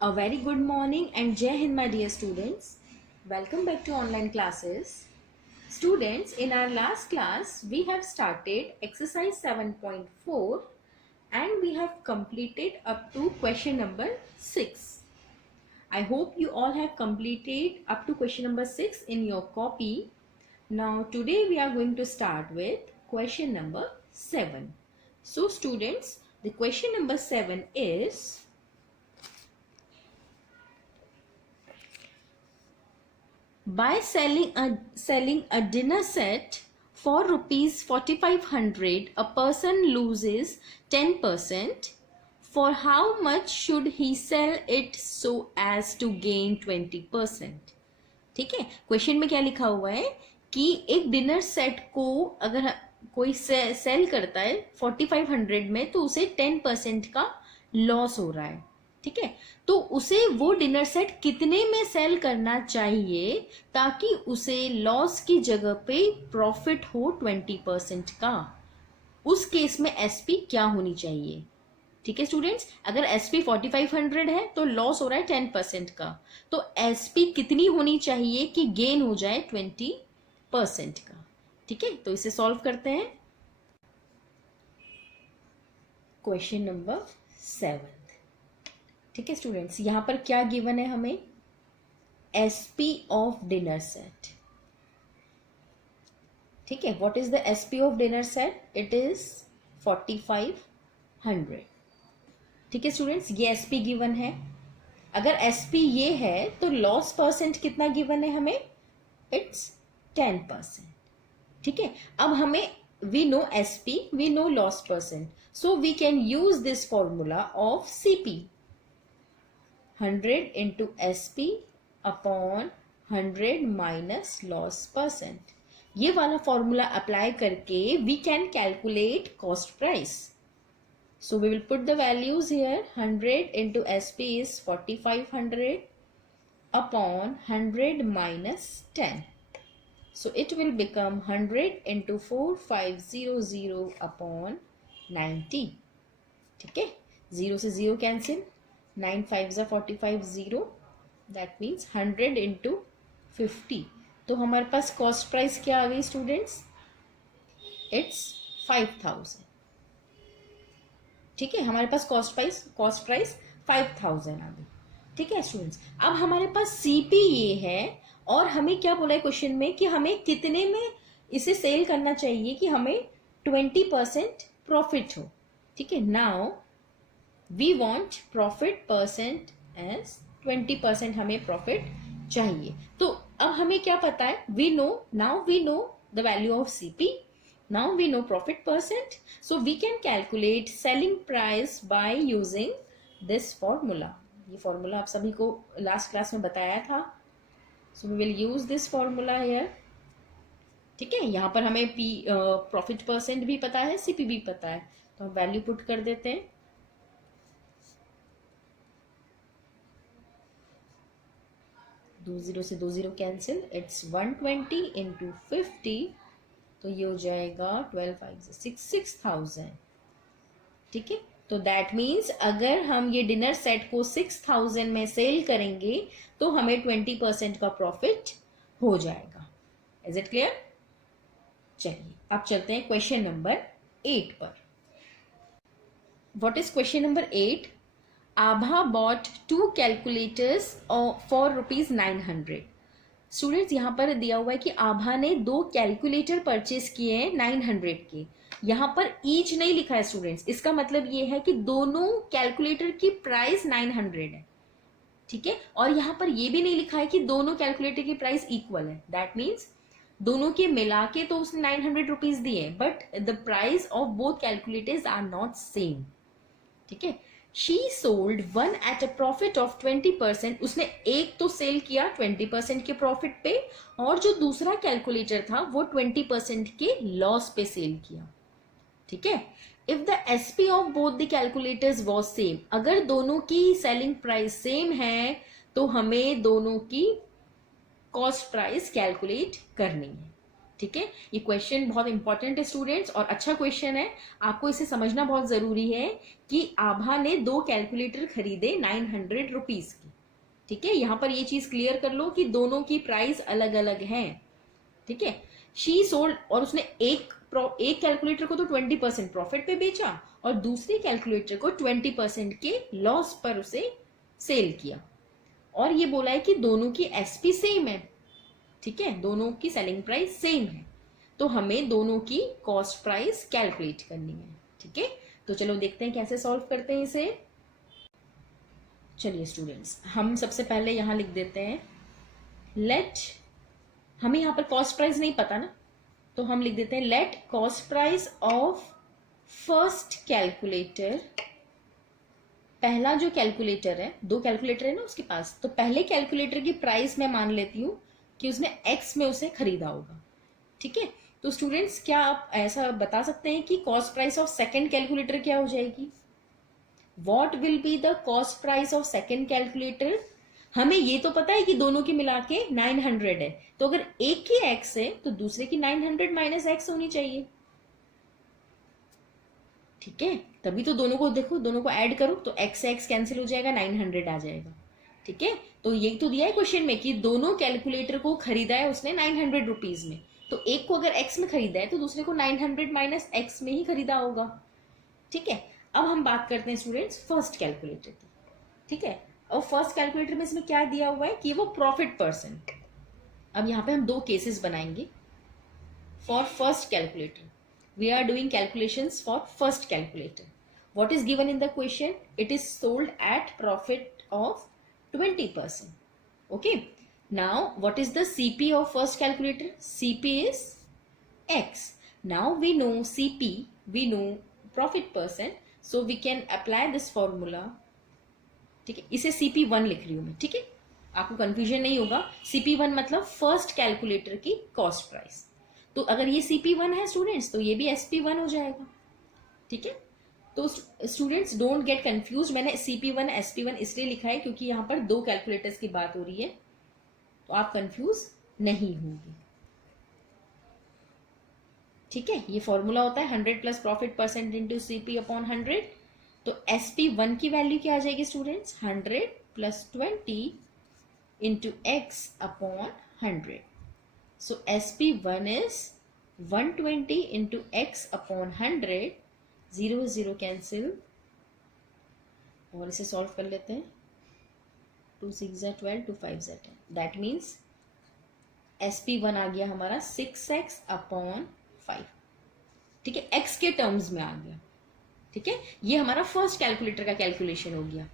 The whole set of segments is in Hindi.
A very good morning and Jai Hind, my dear students. Welcome back to online classes. Students, in our last class, we have started exercise 7.4 and we have completed up to question number 6. I hope you all have completed up to question number 6 in your copy. Now, today we are going to start with question number 7. So, students, the question number 7 is, by selling a dinner set for rupees 4500, a person loses 10%. For how much should he sell it so as to gain 20%? ठीक है, क्वेश्चन में क्या लिखा हुआ है कि एक डिनर सेट को अगर कोई सेल करता है 4500 में तो उसे 10% का लॉस हो रहा है. ठीक है, तो उसे वो डिनर सेट कितने में सेल करना चाहिए ताकि उसे लॉस की जगह पे प्रॉफिट हो 20% का. उस केस में एसपी क्या होनी चाहिए? ठीक है स्टूडेंट्स, अगर एसपी 4500 है तो लॉस हो रहा है 10% का, तो एसपी कितनी होनी चाहिए कि गेन हो जाए 20% का. ठीक है, तो इसे सॉल्व करते हैं. Question number 7. ठीक है स्टूडेंट्स, यहां पर क्या गिवन है हमें? SP of dinner set. ठीक है, what is the SP of dinner set? It is 4500. ठीक है स्टूडेंट्स, ये एसपी गिवन है. अगर एसपी ये है तो लॉस परसेंट कितना गिवन है हमें? इट्स 10%. ठीक है, अब हमें we know SP, we know loss percent, so we can use this formula of CP. 100 into SP upon 100 minus loss percent. ये वाला फॉर्मूला अप्लाई करके we can calculate cost price. So we will put the values here. 100 into SP is 4500 upon 100 minus 10. So it will become 100 into 4500 upon 90. ठीक है, 0 से 0 cancel. 9 5s are 45, 0. That means 100 into 50. तो हमारे पास कॉस्ट प्राइस क्या आ गई स्टूडेंट्स? इट्स 5000. ठीक है, हमारे पास कॉस्ट प्राइस 5000 आ गई. ठीक है स्टूडेंट्स, अब हमारे पास सीपी ये है और हमें क्या बोला है क्वेश्चन में कि हमें कितने में इसे सेल करना चाहिए कि हमें 20% प्रॉफिट हो. ठीक है, now we want profit percent as 20%. हमें प्रॉफिट चाहिए. तो अब हमें क्या पता है? we know the value of CP. now we know profit percent, so we can calculate selling price by using this formula. ये फॉर्मूला आप सभी को लास्ट क्लास में बताया था. so we will use this formula here. ठीक है, यहां पर हमें प्रॉफिट परसेंट भी पता है, सीपी भी पता है, तो हम वैल्यू पुट कर देते हैं. 20 से 20 कैंसिल. इट्स 120 इंटू 50, तो ये हो जाएगा 12 5 6000. ठीक है, तो दैट मीन्स अगर हम ये डिनर सेट को 6000 में सेल करेंगे तो हमें 20% का प्रॉफिट हो जाएगा. Is it clear? चलिए अब चलते हैं क्वेश्चन नंबर 8 पर. What is question number 8? Abha bought 2 calculators for rupees 900. Students, यहां पर दिया हुआ है कि आभा ने 2 कैलकुलेटर परचेस किए हैं 900 के. यहां पर ईच नहीं लिखा है स्टूडेंट्स, इसका मतलब ये है कि दोनों कैलकुलेटर की प्राइस 900 है. ठीक है, और यहां पर ये भी नहीं लिखा है कि दोनों कैलकुलेटर की प्राइस इक्वल है. दैट मीन्स दोनों के मिला के तो उसने 900 रुपीज दिए, but the price of both calculators are not same. ठीक है, She sold one at a profit of 20%. उसने एक तो सेल किया 20% के प्रॉफिट पे और जो दूसरा कैलकुलेटर था वो 20% के लॉस पे सेल किया. ठीक है, if the SP of both the calculators was same, अगर दोनों की सेलिंग प्राइस सेम है तो हमें दोनों की कॉस्ट प्राइस कैलकुलेट करनी है. ठीक है, ये क्वेश्चन बहुत इंपॉर्टेंट है स्टूडेंट्स और अच्छा क्वेश्चन है। आपको इसे समझना बहुत जरूरी है कि आभा ने 2 कैलकुलेटर खरीदे 900 रुपीज की। ठीक है, यहां पर ये चीज क्लियर कर लो कि दोनों की प्राइस अलग अलग है। ठीक है, शी सोल्ड, और उसने एक कैलकुलेटर को तो 20% प्रॉफिट पे बेचा और दूसरे कैलकुलेटर को 20% के लॉस पर उसे सेल किया। और ये बोला है कि दोनों की एसपी सेम है। ठीक है, दोनों की सेलिंग प्राइस सेम है, तो हमें दोनों की कॉस्ट प्राइस कैलकुलेट करनी है। ठीक है, तो चलो देखते हैं कैसे सॉल्व करते हैं इसे। चलिए स्टूडेंट्स, हम सबसे पहले यहां लिख देते हैं लेट, हमें यहां पर कॉस्ट प्राइस नहीं पता ना, तो हम लिख देते हैं let cost price of first calculator, पहला जो कैलकुलेटर है, 2 कैलकुलेटर है ना उसके पास, तो पहले कैलकुलेटर की प्राइस मैं मान लेती हूं कि उसने एक्स में उसे खरीदा होगा। ठीक है, तो स्टूडेंट्स क्या आप ऐसा बता सकते हैं कि cost price of second calculator क्या हो जाएगी? What will be the cost price of second calculator? हमें ये तो पता है कि दोनों की मिला के 900 है, तो अगर एक की एक्स है तो दूसरे की 900 माइनस एक्स होनी चाहिए। ठीक है, तभी तो दोनों को देखो, दोनों को ऐड करो तो एक्स एक्स कैंसिल हो जाएगा, 900 आ जाएगा। ठीक है, तो ये तो दिया है क्वेश्चन में कि दोनों कैलकुलेटर को खरीदा है उसने 900 रुपीज में, तो एक को अगर एक्स में खरीदा है तो दूसरे को 900 माइनस एक्स में ही खरीदा होगा। ठीक है, अब हम बात करते हैं स्टूडेंट्स फर्स्ट कैलकुलेटर की। ठीक है, और फर्स्ट कैलकुलेटर में इसमें क्या दिया हुआ है कि वो प्रॉफिट परसेंट। अब यहाँ पे हम 2 केसेस बनाएंगे for first calculator. We are doing calculations for first calculator. What is given in the question? It is sold at profit of 20%. Okay. Now, what is the CP of first calculator? CP is X. Now we know CP, we know profit percent, so we can apply this formula. ठीक है, इसे CP1 लिख रही हूं मैं। ठीक है, आपको कंफ्यूजन नहीं होगा। CP1 मतलब फर्स्ट कैलकुलेटर की कॉस्ट प्राइस, तो अगर ये CP1 है स्टूडेंट्स तो ये भी SP1 हो जाएगा। ठीक है, तो स्टूडेंट्स डोंट गेट कंफ्यूज, मैंने CP1 SP1 इसलिए लिखा है क्योंकि यहां पर 2 कैलकुलेटर्स की बात हो रही है, तो आप कंफ्यूज नहीं होंगे। ठीक है, ये फॉर्मूला होता है 100 plus profit percent into CP upon 100। तो SP1 की वैल्यू क्या आ जाएगी students? 100 plus 20 into x upon 100। So SP1 is 120 into x upon 100, 0 0 cancel, और इसे सॉल्व कर लेते हैं। 2 6 12, 2 5 10, दैट मीन्स SP1 आ गया हमारा 6x अपॉन 5। ठीक है, x के टर्म्स में आ गया। ठीक है, ये हमारा फर्स्ट कैलकुलेटर का कैलकुलेशन हो गया।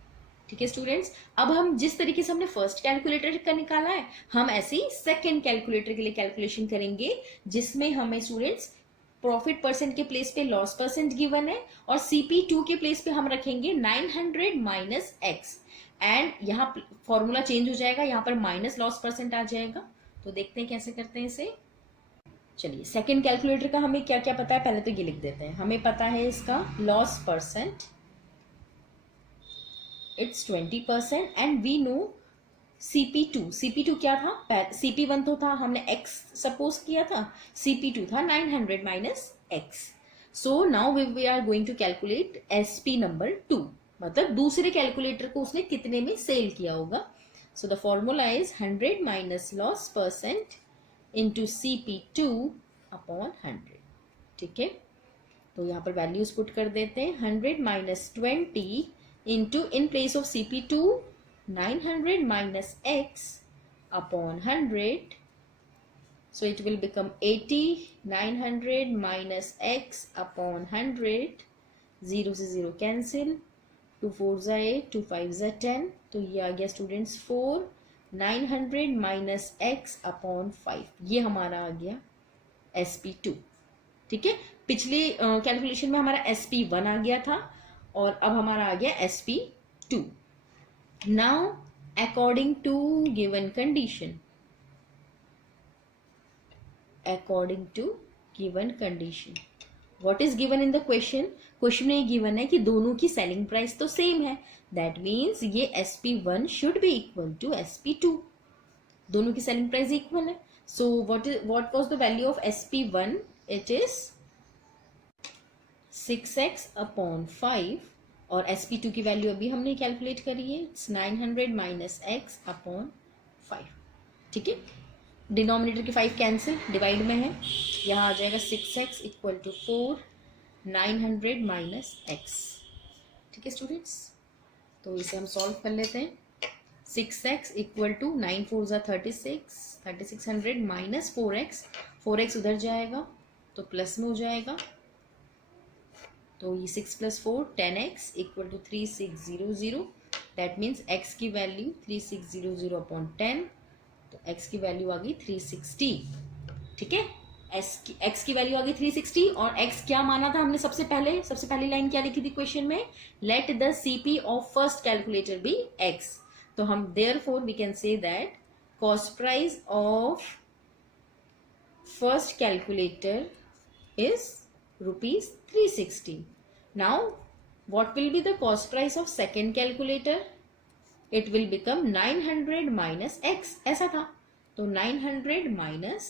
ठीक है स्टूडेंट्स, अब हम जिस तरीके से हमने फर्स्ट कैलकुलेटर का निकाला है, हम ऐसे ही सेकेंड कैलकुलेटर के लिए कैलकुलेशन करेंगे, जिसमें हमें स्टूडेंट्स प्रॉफिट परसेंट के प्लेस पे लॉस परसेंट गिवन है और CP2 के प्लेस पे हम रखेंगे 900 माइनस एक्स, एंड यहाँ फॉर्मूला चेंज हो जाएगा, यहाँ पर माइनस लॉस परसेंट आ जाएगा। तो देखते हैं कैसे करते हैं इसे। चलिए, सेकेंड कैलकुलेटर का हमें क्या क्या पता है, पहले तो ये लिख देते हैं। हमें पता है इसका loss percent, it's 20%, and we know CP2। CP2 क्या था? CP1 तो था, हमने x सपोज किया था, CP2 था 900 minus x। So now we are going to calculate SP number 2, मतलब दूसरे कैलकुलेटर को उसने कितने में सेल किया होगा। So the formula is 100 minus loss percent into CP2 upon 100। ठीक है, तो यहाँ पर वैल्यूज पुट कर देते हैं। 100 minus 20 into, in place of CP2, 900 minus x upon 100, so it will become 80, 900 minus x upon 100, 0 से 0 cancel, 2 4 जा 8, 2 5 जा 10, तो ये आ गया स्टूडेंट्स 4, 900 minus x upon 5, ये हमारा आ गया SP2। ठीक है, पिछली कैलकुलेशन में हमारा SP1 आ गया था और अब हमारा आ गया SP2। Now according to given condition, according to given condition, what is given in the question? Question में गिवन है कि दोनों की सेलिंग प्राइस तो सेम है, दैट मीन्स ये SP1 should be equal to SP2। दोनों की सेलिंग प्राइस इक्वल है, So what was the value of SP1? It is 6x upon 5 और SP2 की वैल्यू अभी हमने कैलकुलेट करी है, इट्स 900 माइनस x अपॉन 5. ठीक है, डिनोमिनेटर के 5 कैंसिल, डिवाइड में है, यहाँ आ जाएगा 6x equal to 4, 900 minus x. ठीक है स्टूडेंट्स, तो इसे हम सॉल्व कर लेते हैं. 6x इक्वल टू 9 4 ज़ा 36, 3600 माइनस 4x, 4x उधर जाएगा तो प्लस में हो जाएगा, तो ये 6 plus 4 10x equal to 3600. That means x की वैल्यू 3600 अपॉन 10, तो x की वैल्यू आ गई 360. ठीक है, x की वैल्यू आ गई 360 और x क्या माना था हमने सबसे पहली लाइन क्या लिखी थी क्वेश्चन में, let the CP of first calculator be x. तो हम therefore we can say that cost price of first calculator is rupees 360. Now what will be the cost price of second calculator? It will become 900 minus x. ऐसा था, तो 900 minus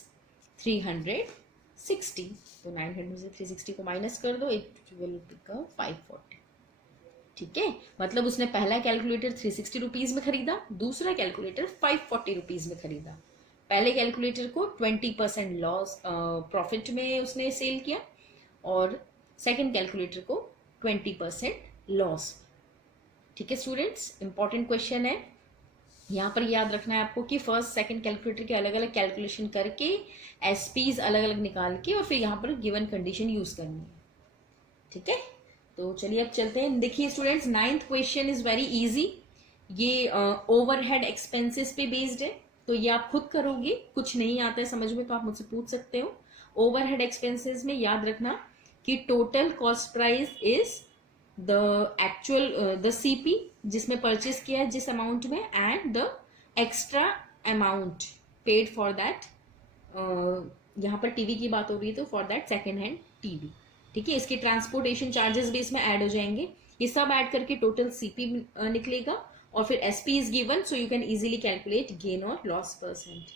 360, तो 900 से 360 को माइनस कर दो, it will become 540. ठीक है, मतलब उसने पहला कैलकुलेटर 360 रुपीज में खरीदा, दूसरा कैलकुलेटर 540 रुपीज में खरीदा. पहले कैलकुलेटर को 20% लॉस प्रॉफिट में उसने सेल किया और सेकेंड कैलकुलेटर को 20% लॉस. ठीक है स्टूडेंट्स, इंपॉर्टेंट क्वेश्चन है, यहाँ पर याद रखना है आपको कि फर्स्ट सेकंड कैलकुलेटर के अलग अलग कैलकुलेशन करके एसपीज अलग अलग निकाल के और फिर यहाँ पर गिवन कंडीशन यूज करनी है. ठीक है, तो चलिए अब चलते हैं. देखिए students, 9th question is very easy. ये ओवरहेड एक्सपेंसेस पे बेस्ड है, तो ये आप खुद करोगे, कुछ नहीं आता है समझ में तो आप मुझसे पूछ सकते हो. ओवरहेड एक्सपेंसेस में याद रखना कि total cost price is the actual the CP जिसमें परचेज किया है जिस अमाउंट में, and the extra amount paid for that, यहाँ पर टीवी की बात हो रही है तो for that second hand TV. ठीक है, इसके ट्रांसपोर्टेशन चार्जेस भी इसमें ऐड हो जाएंगे. ये सब ऐड करके टोटल सीपी निकलेगा और फिर SP is given, so you can easily calculate gain और लॉस परसेंट.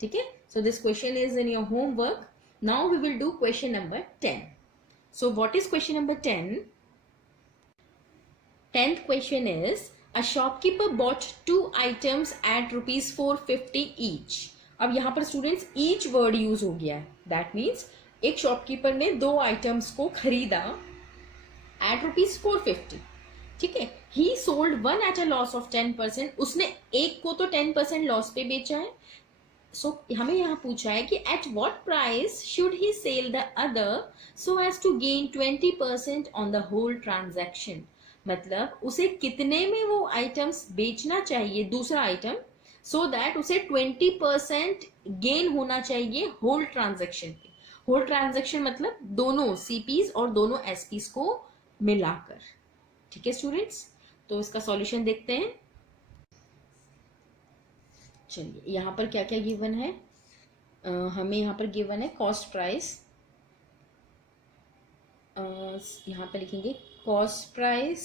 ठीक है, so this question is in your homework. Now we will do question number 10. So what is question number 10? 10th question is, a shopkeeper bought 2 items at rupees 450 each. अब यहाँ पर स्टूडेंट्स each वर्ड यूज हो गया है. दैट मीन्स एक शॉपकीपर ने 2 आइटम्स को खरीदा at rupees 450. ठीक है, he sold one at a loss of 10%. उसने एक को तो 10% लॉस पे बेचा है. सो हमें यहाँ पूछा है कि at what price should he sell the other so as to gain 20% on the whole transaction. मतलब उसे कितने में वो आइटम्स बेचना चाहिए, दूसरा आइटम, सो दैट उसे 20% गेन होना चाहिए होल ट्रांजैक्शन पे. होल ट्रांजैक्शन मतलब दोनों सीपीज और दोनों एसपीज को मिलाकर. ठीक है स्टूडेंट्स, तो इसका सॉल्यूशन देखते हैं. चलिए, यहाँ पर क्या क्या गिवन है. हमें यहाँ पर गिवन है कॉस्ट प्राइस. यहाँ पर लिखेंगे cost price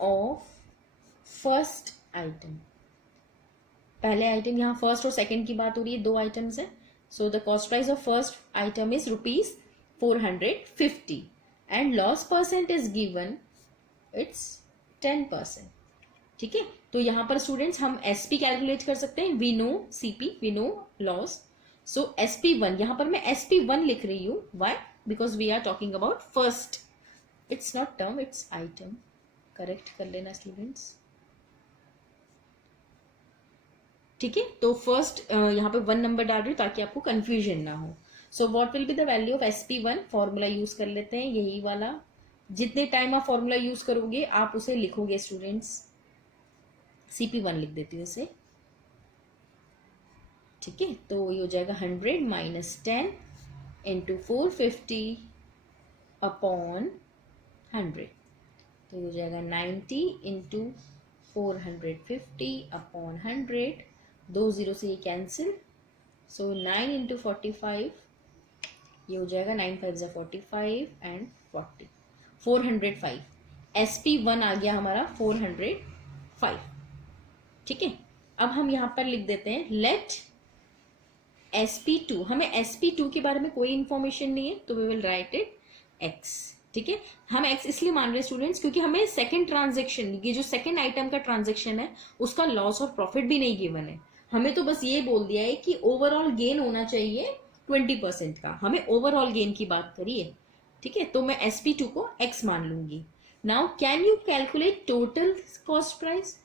of first item. पहले आइटम, यहाँ फर्स्ट और सेकंड की बात हो रही है, 2 आइटम्स है. So the cost price of first item is rupees 450 and loss percent is given, it's 10%. ठीक है, तो यहाँ पर स्टूडेंट्स हम एसपी कैलकुलेट कर सकते हैं. We know CP, we know loss. So SP1, यहाँ पर मैं SP1 लिख रही हूँ. Why? Because we are talking about first. It's not term, it's item. Correct कर लेना स्टूडेंट्स. ठीक है, तो फर्स्ट यहाँ पे 1 नंबर डाल रही हूँ ताकि आपको कंफ्यूजन ना हो. So what will be the value of SP1? Formula use कर लेते हैं, यही वाला. जितने टाइम आप फॉर्मूला यूज करोगे आप उसे लिखोगे स्टूडेंट्स. CP1 लिख देती हूँ इसे. ठीक है, तो ये हो जाएगा 100 माइनस 10 इंटू 450 अपॉन 100. तो हो जाएगा 90 इंटू 450 अपॉन 100. 2 0 से ये कैंसिल. सो 9 इंटू 45, ये हो जाएगा 9 5 जा 45 एंड 40, 405. SP1 आ गया हमारा 405. ठीक है, अब हम यहाँ पर लिख देते हैं लेट SP2, हमें SP2 के बारे में कोई इंफॉर्मेशन नहीं है, तो we will write it x। ठीक है, हम x इसलिए मान रहे हैं स्टूडेंट्स क्योंकि हमें सेकंड ट्रांजेक्शन, ये जो सेकंड आइटम का ट्रांजेक्शन है उसका लॉस और प्रॉफिट भी नहीं गिवन है। हमें तो बस ये बोल दिया है कि ओवरऑल गेन होना चाहिए 20% का, हमें ओवरऑल गेन की बात करी है। ठीक है, तो मैं SP2 को x मान लूंगी। Now can you calculate total cost price?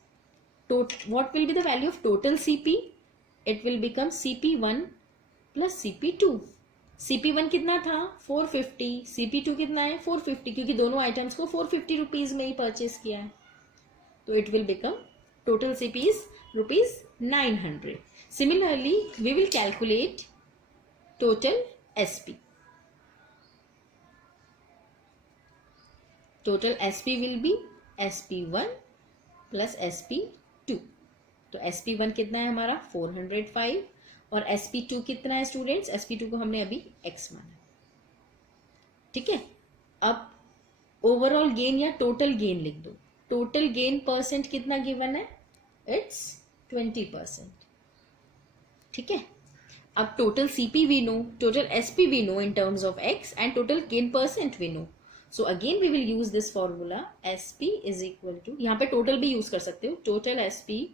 What will be the value of total CP? It will become CP1 plus CP2। CP1 कितना था 450, CP2 कितना है 450, क्योंकि दोनों आइटम्स को 450 रुपीज में ही परचेस किया है, तो it will become total CP is ₹900। Similarly, we will calculate total SP. Total SP will be SP1 plus SP2। तो SP1 कितना है हमारा 405 और SP2 कितना है स्टूडेंट्स? SP2 को हमने अभी x माना। ठीक है, अब ओवरऑल गेन या टोटल गेन लिख दो। टोटल गेन परसेंट कितना गिवन है? इट्स 20%। ठीक है, अब total CP we know, total SP we know in terms of x and total gain percent we know. So again we will use this formula SP is equal to, यहाँ पे टोटल भी यूज कर सकते हो, total SP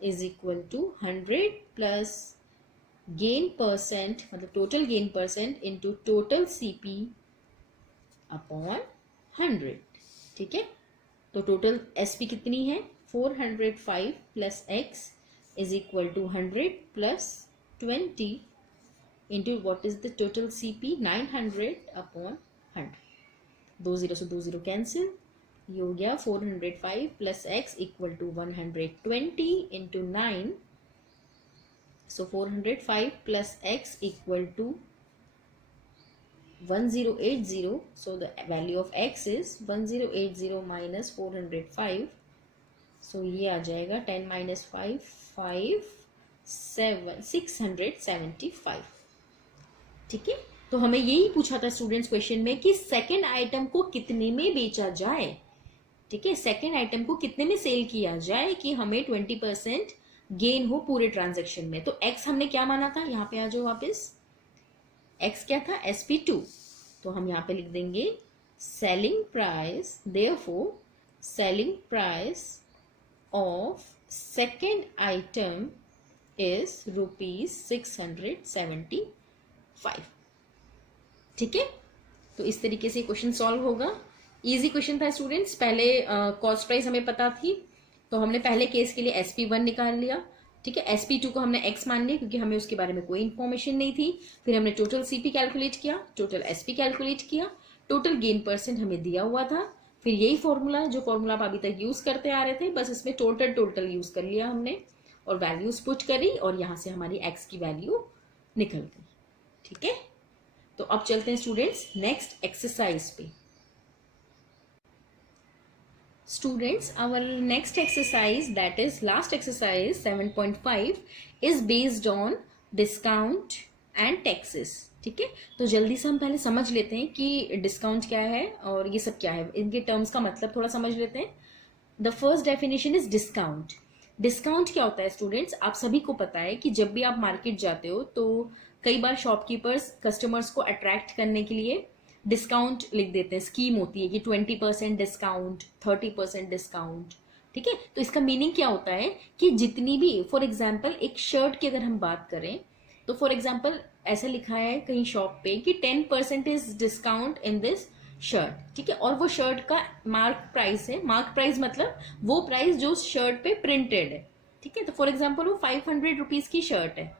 is equal to 100 plus gain percent, मतलब total gain percent into total CP upon 100। ठीक है, तो टोटल SP कितनी है 405 plus x is equal to 100 plus 20 into what is the total CP 900 upon 100। 2 0 से 2 0 कैंसिल, ये हो गया 405 plus x equal to 120 into 9। So 405 plus x equal to 1080। So the value of x is 1080 minus 405। So ये आ जाएगा 10 माइनस 5 5 7 675। ठीक है, तो हमें यही पूछा था स्टूडेंट्स क्वेश्चन में कि सेकंड आइटम को कितने में बेचा जाए। ठीक है, सेकंड आइटम को कितने में सेल किया जाए कि हमें 20% गेन हो पूरे ट्रांजैक्शन में। तो x हमने क्या माना था, यहाँ पे आ जाओ वापस, x क्या था SP2, तो हम यहाँ पे लिख देंगे selling price, therefore selling price of second item is ₹675। ठीक है, तो इस तरीके से क्वेश्चन सॉल्व होगा। इजी क्वेश्चन था स्टूडेंट्स। पहले कॉस्ट प्राइस हमें पता थी, तो हमने पहले केस के लिए SP1 निकाल लिया। ठीक है, SP2 को हमने x मान लिया क्योंकि हमें उसके बारे में कोई इंफॉर्मेशन नहीं थी। फिर हमने टोटल CP कैलकुलेट किया, टोटल SP कैलकुलेट किया, टोटल गेन परसेंट हमें दिया हुआ था। फिर यही फॉर्मूला, जो फॉर्मूला आप अभी तक यूज करते आ रहे थे, बस इसमें टोटल यूज कर लिया हमने और वैल्यूज पुट करी और यहां से हमारी x की वैल्यू निकल गई। ठीक है, तो अब चलते हैं स्टूडेंट्स नेक्स्ट एक्सरसाइज पे। Students, our next exercise, that is last exercise 7.5 is based on discount and taxes। ठीक है, तो जल्दी से हम पहले समझ लेते हैं कि डिस्काउंट क्या है और ये सब क्या है, इनके टर्म्स का मतलब थोड़ा समझ लेते हैं। The first definition is discount. Discount क्या होता है स्टूडेंट्स? आप सभी को पता है कि जब भी आप मार्केट जाते हो तो कई बार शॉपकीपर्स कस्टमर्स को अट्रैक्ट करने के लिए डिस्काउंट लिख देते हैं, स्कीम होती है कि 20% डिस्काउंट, 30% डिस्काउंट। ठीक है, तो इसका मीनिंग क्या होता है कि जितनी भी, फॉर एग्जाम्पल एक शर्ट की अगर हम बात करें तो फॉर एग्जाम्पल ऐसा लिखा है कहीं शॉप पे कि 10% is discount in this shirt. ठीक है, और वो शर्ट का मार्क प्राइस है, मार्क प्राइस मतलब वो प्राइस जो शर्ट पे प्रिंटेड है। ठीक है, तो फॉर एग्जाम्पल वो 500 रुपीज की शर्ट है।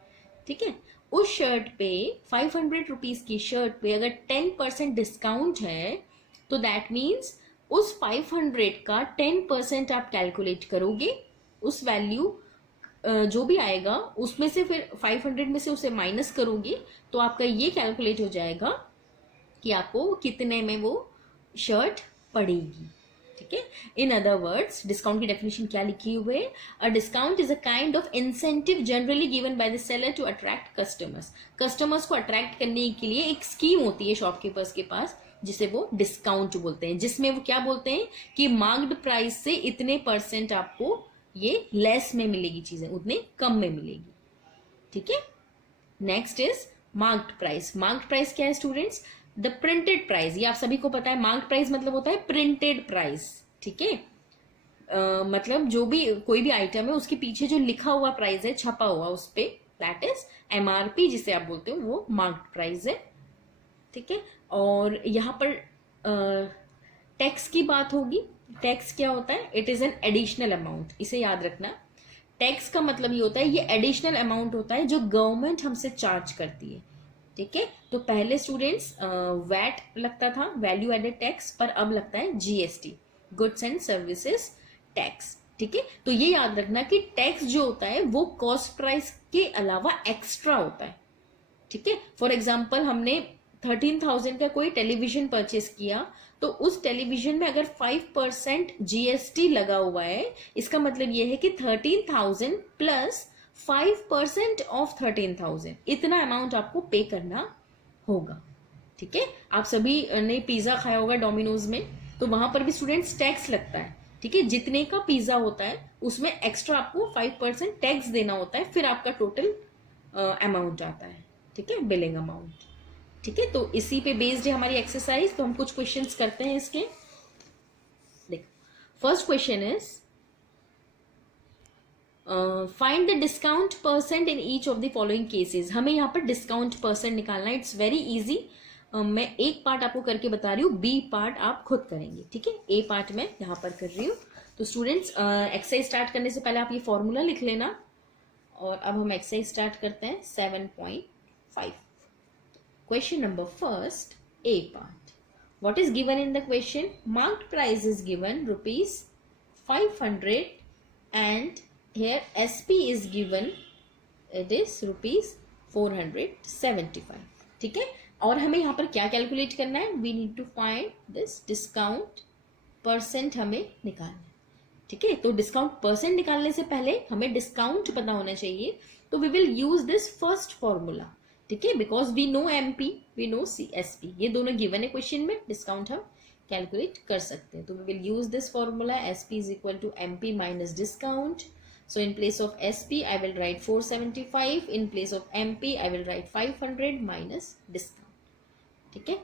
ठीक है, उस शर्ट पे 500 रुपीज की शर्ट पे अगर 10% डिस्काउंट है तो दैट मीन्स उस 500 का 10% आप कैलकुलेट करोगे, उस वैल्यू जो भी आएगा उसमें से फिर 500 में से उसे माइनस करोगे तो आपका ये कैलकुलेट हो जाएगा कि आपको कितने में वो शर्ट पड़ेगी। ठीक है, इन अदर वर्ड्स डिस्काउंट की डेफिनेशन क्या लिखी हुई है? A discount is a kind of incentive generally given by the seller to attract customers. Customers को अट्रैक्ट करने के लिए एक स्कीम होती है शॉपकीपर्स के पास जिसे वो डिस्काउंट बोलते हैं, जिसमें वो क्या बोलते हैं कि मार्क्ड प्राइस से इतने % आपको ये लेस में मिलेगी, चीजें उतने कम में मिलेगी। ठीक है, next is marked price. Marked price क्या है स्टूडेंट्स? The printed price. ये आप सभी को पता है, मार्क्ड प्राइस मतलब होता है प्रिंटेड प्राइस. ठीक है, मतलब जो भी कोई भी आइटम है उसके पीछे जो लिखा हुआ प्राइस है, छपा हुआ उस पे, दैट इज एमआरपी जिसे आप बोलते हो, वो मार्क्ड प्राइस है. ठीक है, और यहाँ पर टैक्स की बात होगी. टैक्स क्या होता है? It is an additional amount. इसे याद रखना. टैक्स का मतलब ये होता है, ये एडिशनल अमाउंट होता है जो गवर्नमेंट हमसे चार्ज करती है. ठीक है, तो पहले स्टूडेंट्स वैट लगता था, वैल्यू एडेड टैक्स, पर अब लगता है GST, goods and services tax. ठीक है, तो ये याद रखना कि टैक्स जो होता है वो कॉस्ट प्राइस के अलावा एक्स्ट्रा होता है. ठीक है, फॉर एग्जाम्पल हमने 13,000 का कोई टेलीविजन परचेस किया, तो उस टेलीविजन में अगर 5% जीएसटी लगा हुआ है, इसका मतलब यह है कि 13,000 प्लस 5% ऑफ 13,000, इतना अमाउंट आपको पे करना होगा. ठीक है, आप सभी ने पिज्जा खाया होगा डोमिनोज में, तो वहां पर भी स्टूडेंट्स टैक्स लगता है. ठीक है, जितने का पिज्जा होता है उसमें एक्स्ट्रा आपको 5% टैक्स देना होता है, फिर आपका टोटल अमाउंट आता है. ठीक है, बिलिंग अमाउंट. ठीक है, तो इसी पे बेस्ड है हमारी एक्सरसाइज. तो हम कुछ क्वेश्चंस करते हैं इसके. देखो, first question is find the discount percent in each of the following cases. हमें यहाँ पर डिस्काउंट परसेंट निकालना है. It's very easy. मैं एक पार्ट आपको करके बता रही हूँ, बी पार्ट आप खुद करेंगे. ठीक है, ए पार्ट मैं यहाँ पर कर रही हूँ. तो स्टूडेंट्स, एक्सरसाइज स्टार्ट करने से पहले आप ये फॉर्मूला लिख लेना. और अब हम एक्सरसाइज स्टार्ट करते हैं 7.5. Question number first, A part. What is given in the question? Marked price is given rupees 500 and here SP is given, it is rupees 475. ठीक है, और हमें यहाँ पर क्या कैलकुलेट करना है? We need to find this discount percent हमें निकालना है. ठीक है, तो डिस्काउंट परसेंट निकालने से पहले हमें डिस्काउंट पता होना चाहिए. तो we will use this first formula. ठीक है, because we know MP, we know CSP, ये दोनों गिवन है क्वेश्चन में. डिस्काउंट हम कैलकुलेट कर सकते हैं. तो we will use this formula. SP is equal to MP minus discount. So in place of SP I will write 475. In place of MP I will write 500 minus discount. ठीक है,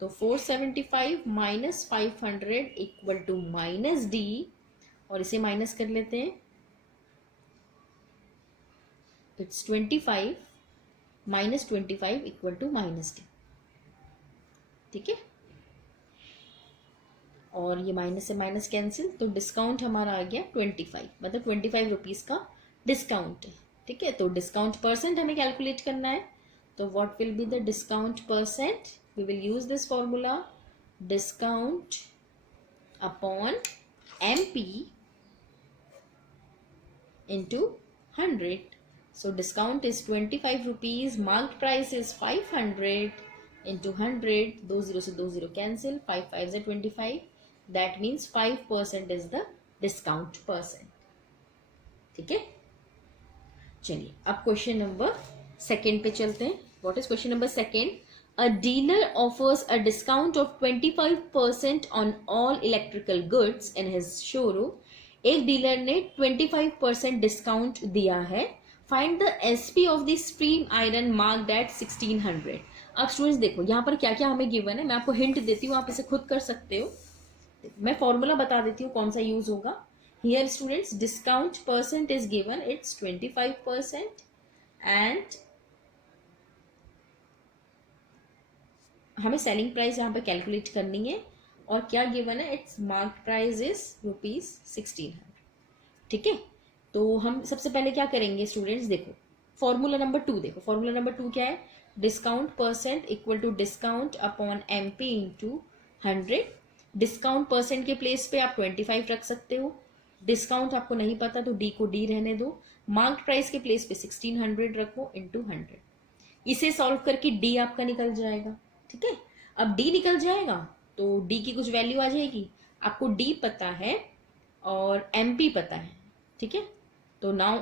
तो 475 minus 500 equal to minus D, और इसे माइनस कर लेते हैं. It's 25 minus 25 equal to minus D. ठीक है, और ये माइनस से माइनस कैंसिल, तो डिस्काउंट हमारा आ गया 25, मतलब 25 रुपीज का डिस्काउंट है. ठीक है, तो डिस्काउंट परसेंट हमें कैलकुलेट करना है. तो what will be the discount percent? We will use this formula, discount upon MP into 100. So discount is 25 rupees, marked price is 500 into 100, 2 0 से 2 0 cancel, 5 5 से 25, that means 5% is the discount percent. ठीक है, चलिए अब क्वेश्चन नंबर सेकेंड पे चलते हैं. What is question number second? A dealer offers a discount of 25% on all electrical goods in his showroom. एक डीलर ने 25% डिस्काउंट दिया है. Find the SP of the stream iron marked at 1600. अब स्टूडेंट्स देखो यहाँ पर क्या क्या हमें गिवन है. मैं आपको हिंट देती हूँ, आप इसे खुद कर सकते हो. मैं फॉर्मूला बता देती हूँ कौन सा यूज होगा. Here students, discount percent is given, it's 25% and हमें सेलिंग प्राइस यहाँ पे कैलकुलेट करनी है. और क्या गिवन है? It's marked price is rupees 1600. ठीक है, तो हम सबसे पहले क्या करेंगे स्टूडेंट्स, देखो फॉर्मूला नंबर 2. देखो फॉर्मूला नंबर 2 क्या है? Discount percent equal to discount upon MP into 100. Discount percent के प्लेस पे आप 25 रख सकते हो. डिस्काउंट आपको नहीं पता तो डी को डी रहने दो. मार्क्ड प्राइस के प्लेस पे 1600 रखो इंटू 100. इसे सॉल्व करके डी आपका निकल जाएगा. ठीक है, अब डी निकल जाएगा तो डी की कुछ वैल्यू आ जाएगी. आपको डी पता है और एमपी पता है. ठीक है, तो now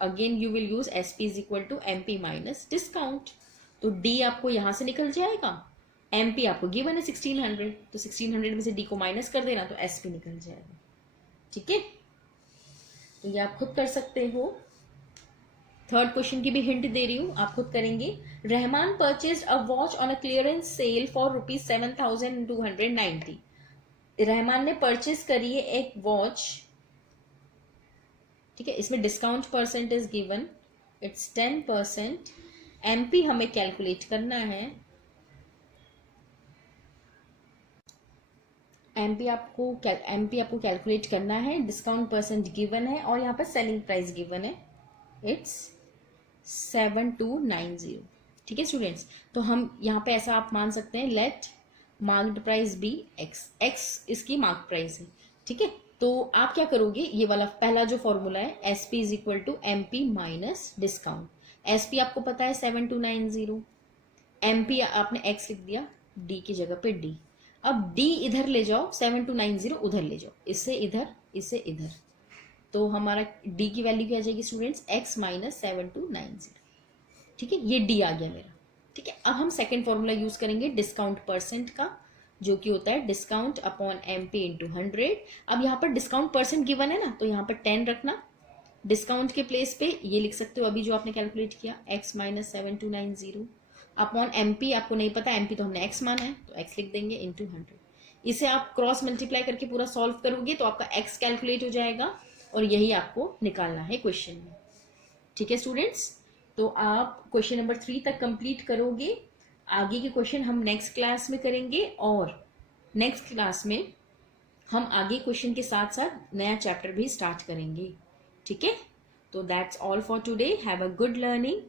again you will use SP is equal to MP minus discount. तो डी आपको यहां से निकल जाएगा. एमपी आपको गिवन है 1600, तो 1600 में से डी को माइनस कर देना तो एसपी निकल जाएगा. ठीक है, तो ये आप खुद कर सकते हो. थर्ड क्वेश्चन की भी हिंट दे रही हूं, आप खुद करेंगे। Rahman purchase a watch on a clearance sale for ₹7,290। Rahman ने परचेज करी है एक वॉच, ठीक है, इसमें discount percent is given, it's 10%। MP हमें कैलकुलेट करना है, एमपी आपको कैलकुलेट करना है, डिस्काउंट परसेंट गिवन है और यहाँ पर सेलिंग प्राइस गिवन है, इट्स 7290। ठीक है स्टूडेंट्स, तो हम यहाँ पे ऐसा आप मान सकते हैं, let marked price be X, X इसकी मार्क प्राइस है। ठीक है, तो आप क्या करोगे, ये वाला पहला जो फॉर्मूला है, S P is equal to M P minus discount. S P आपको पता है 7290, एम पी आपने एक्स लिख दिया, डी की जगह पे डी। अब डी इधर ले जाओ, 7290 उधर ले जाओ, इससे इधर इससे इधर, तो हमारा डी की वैल्यू क्या आ जाएगी स्टूडेंट्स, एक्स माइनस 7290। ठीक है, ये डी आ गया मेरा। ठीक है, अब हम सेकेंड फॉर्मूला यूज करेंगे डिस्काउंट परसेंट का, जो कि होता है discount upon M P into 100। अब यहाँ पर डिस्काउंट परसेंट गिवन है ना, तो यहाँ पर 10 रखना, डिस्काउंट के प्लेस पे ये लिख सकते हो अभी जो आपने कैलकुलेट किया, एक्स माइनस 7290 अपॉन एमपी, आपको नहीं पता एमपी तो हमने एक्स माना है तो एक्स लिख देंगे इंटू 100। इसे आप क्रॉस मल्टीप्लाई करके पूरा सॉल्व करोगे तो आपका एक्स कैलकुलेट हो जाएगा और यही आपको निकालना है क्वेश्चन में। ठीक है स्टूडेंट्स, तो आप क्वेश्चन नंबर 3 तक कंप्लीट करोगे, आगे के क्वेश्चन हम नेक्स्ट क्लास में करेंगे और नेक्स्ट क्लास में हम आगे क्वेश्चन के साथ साथ नया चैप्टर भी स्टार्ट करेंगे। ठीक है, तो that's all for today, have a good learning.